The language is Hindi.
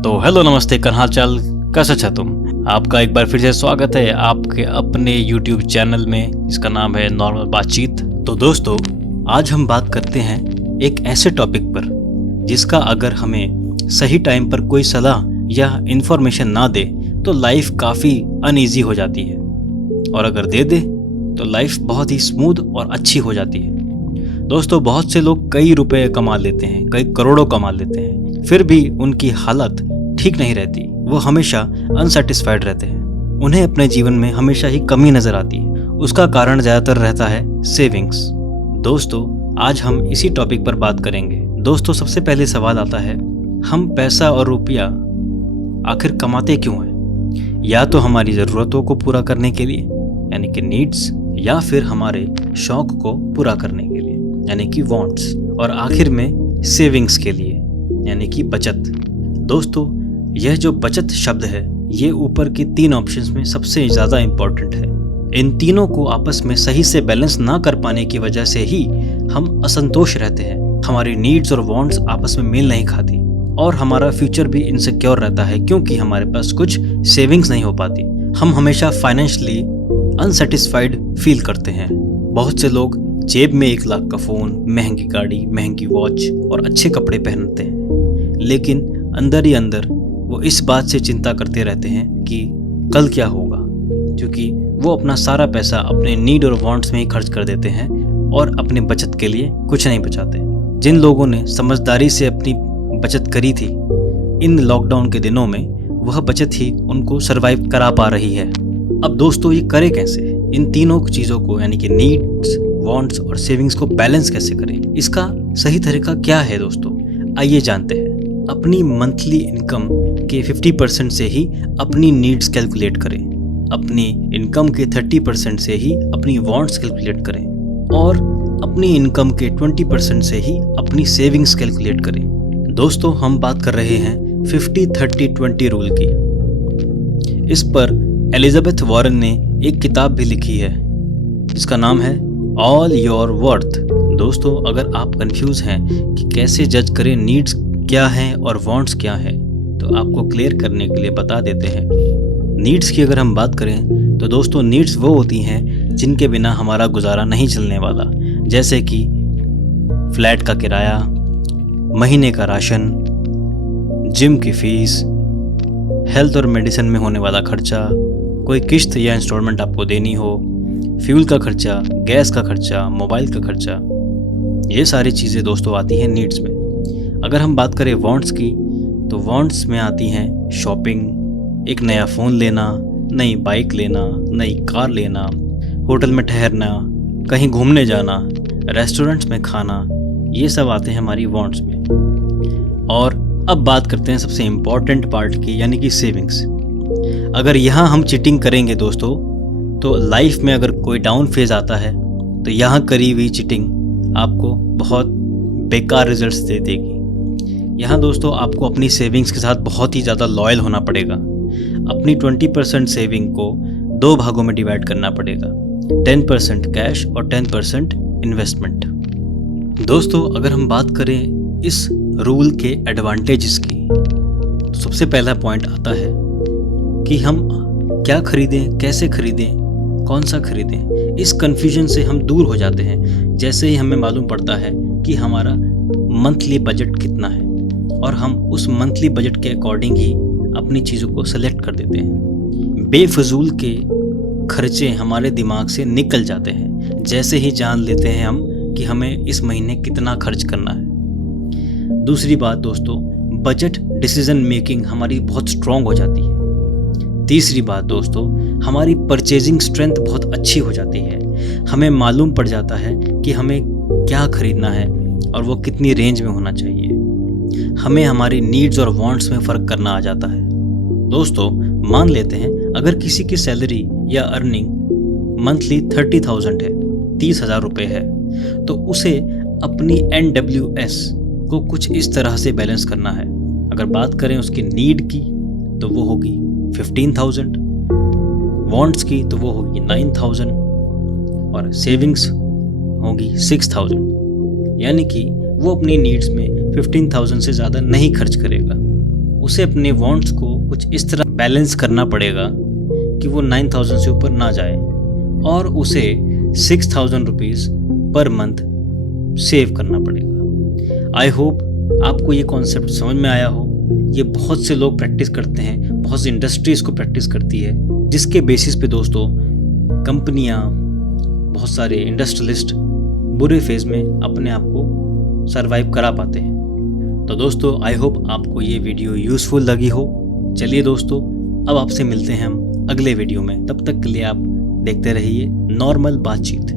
तो हेलो नमस्ते, क्या हाल चाल, कैसे छे तुम। आपका एक बार फिर से स्वागत है आपके अपने YouTube चैनल में जिसका नाम है नॉर्मल बातचीत। तो दोस्तों, आज हम बात करते हैं एक ऐसे टॉपिक पर जिसका अगर हमें सही टाइम पर कोई सलाह या इन्फॉर्मेशन ना दे तो लाइफ काफ़ी अनईजी हो जाती है, और अगर दे दे तो लाइफ बहुत ही स्मूथ और अच्छी हो जाती है। दोस्तों, बहुत से लोग कई रुपए कमा लेते हैं, कई करोड़ों कमा लेते हैं, फिर भी उनकी हालत ठीक नहीं रहती। वो हमेशा अनसेटिस्फाइड रहते हैं, उन्हें अपने जीवन में हमेशा ही कमी नजर आती है। उसका कारण ज़्यादातर रहता है सेविंग्स। दोस्तों, आज हम इसी टॉपिक पर बात करेंगे। दोस्तों, सबसे पहले सवाल आता है, हम पैसा और रुपया आखिर कमाते क्यों हैं? या तो हमारी ज़रूरतों को पूरा करने के लिए यानी कि नीड्स, या फिर हमारे शौक को पूरा करने के लिए यानी कि वांट्स, और आखिर में सेविंग्स के लिए यानी कि बचत। दोस्तों, यह जो बचत शब्द है ये ऊपर की 3 ऑप्शंस में सबसे ज़्यादा इम्पोर्टेंट है। इन तीनों को आपस में सही से बैलेंस ना कर पाने की वजह से ही हम असंतोष रहते हैं। हमारी नीड्स और वांट्स आपस में मेल नहीं खाती और हमारा फ्यूचर भी इनसिक्योर रहता है क्योंकि हमारे पास कुछ सेविंग्स नहीं हो पाती। हम हमेशा फाइनेंशियली अनसेटिस्फाइड फील करते हैं। बहुत से लोग जेब में 1 लाख का फ़ोन, महंगी गाड़ी, महंगी वॉच और अच्छे कपड़े पहनते हैं, लेकिन अंदर ही अंदर वो इस बात से चिंता करते रहते हैं कि कल क्या होगा, क्योंकि वो अपना सारा पैसा अपने नीड और वांट्स में ही खर्च कर देते हैं और अपनी बचत के लिए कुछ नहीं बचाते। जिन लोगों ने समझदारी से अपनी बचत करी थी इन लॉकडाउन के दिनों में, वह बचत ही उनको सरवाइव करा पा रही है। अब दोस्तों, ये करे कैसे? इन तीनों चीज़ों को यानी कि नीड्स, वांट्स और सेविंग्स को बैलेंस कैसे करें? इसका सही तरीका क्या है दोस्तों? आइए जानते हैं। अपनी मंथली इनकम के 50% से ही अपनी नीड्स कैलकुलेट करें, अपनी इनकम के 30% से ही अपनी वांट्स कैलकुलेट करें, और अपनी इनकम के 20% से ही अपनी सेविंग्स कैलकुलेट करें। दोस्तों, हम बात कर रहे हैं 50-30-20 रूल की। इस पर एलिजाबेथ वॉरेन ने एक किताब भी लिखी है जिसका नाम है ऑल योर वर्थ। दोस्तों, अगर आप कंफ्यूज हैं कि कैसे जज करें नीड्स क्या हैं और वांट्स क्या हैं, तो आपको क्लियर करने के लिए बता देते हैं। नीड्स की अगर हम बात करें तो दोस्तों, नीड्स वो होती हैं जिनके बिना हमारा गुजारा नहीं चलने वाला, जैसे कि फ्लैट का किराया, महीने का राशन, जिम की फीस, हेल्थ और मेडिसिन में होने वाला खर्चा, कोई किश्त या इंस्टॉलमेंट आपको देनी हो, फ्यूल का खर्चा, गैस का खर्चा, मोबाइल का खर्चा, ये सारी चीज़ें दोस्तों आती हैं नीड्स में। अगर हम बात करें वांट्स की, तो वांट्स में आती हैं शॉपिंग, एक नया फ़ोन लेना, नई बाइक लेना, नई कार लेना, होटल में ठहरना, कहीं घूमने जाना, रेस्टोरेंट्स में खाना, ये सब आते हैं हमारी वांट्स में। और अब बात करते हैं सबसे इम्पॉर्टेंट पार्ट की यानी कि सेविंग्स। अगर यहाँ हम चीटिंग करेंगे दोस्तों, तो लाइफ में अगर कोई डाउन फेज आता है तो यहाँ करी हुई चीटिंग आपको बहुत बेकार रिजल्ट्स दे देगी। यहाँ दोस्तों, आपको अपनी सेविंग्स के साथ बहुत ही ज़्यादा लॉयल होना पड़ेगा। अपनी 20% सेविंग को 2 भागों में डिवाइड करना पड़ेगा, 10% कैश और 10% इन्वेस्टमेंट। दोस्तों, अगर हम बात करें इस रूल के एडवांटेजेस की, तो सबसे पहला पॉइंट आता है कि हम क्या खरीदें, कैसे खरीदें, कौन सा खरीदें। इस कन्फ्यूजन से हम दूर हो जाते हैं जैसे ही हमें मालूम पड़ता है कि हमारा मंथली बजट कितना है, और हम उस मंथली बजट के अकॉर्डिंग ही अपनी चीज़ों को सेलेक्ट कर देते हैं। बेफजूल के खर्चे हमारे दिमाग से निकल जाते हैं जैसे ही जान लेते हैं हम कि हमें इस महीने कितना खर्च करना है। दूसरी बात दोस्तों, बजट डिसीजन मेकिंग हमारी बहुत स्ट्रॉन्ग हो जाती है। तीसरी बात दोस्तों, हमारी परचेजिंग स्ट्रेंथ बहुत अच्छी हो जाती है। हमें मालूम पड़ जाता है कि हमें क्या खरीदना है और वो कितनी रेंज में होना चाहिए। हमें हमारी नीड्स और वांट्स में फ़र्क करना आ जाता है। दोस्तों, मान लेते हैं अगर किसी की सैलरी या अर्निंग मंथली 30,000 है, 30,000 रुपये है, तो उसे अपनी NWS को कुछ इस तरह से बैलेंस करना है। अगर बात करें उसकी नीड की तो वो होगी 15,000, वांट्स की तो वो होगी 9,000, और सेविंग्स होगी 6,000। यानी कि वो अपनी नीड्स में 15,000 से ज़्यादा नहीं खर्च करेगा। उसे अपने वांट्स को कुछ इस तरह बैलेंस करना पड़ेगा कि वो 9,000 से ऊपर ना जाए और उसे 6,000 रुपीज़ पर मंथ सेव करना पड़ेगा। आई होप आपको ये कॉन्सेप्ट समझ में आया हो। ये बहुत से लोग प्रैक्टिस करते हैं, बहुत सी इंडस्ट्रीज़ को प्रैक्टिस करती है, जिसके बेसिस पे दोस्तों कंपनियां, बहुत सारे इंडस्ट्रियलिस्ट बुरे फेज़ में अपने आप को सरवाइव करा पाते हैं। तो दोस्तों आई होप आपको ये वीडियो यूज़फुल लगी हो। चलिए दोस्तों, अब आपसे मिलते हैं हम अगले वीडियो में। तब तक के लिए आप देखते रहिए नॉर्मल बातचीत।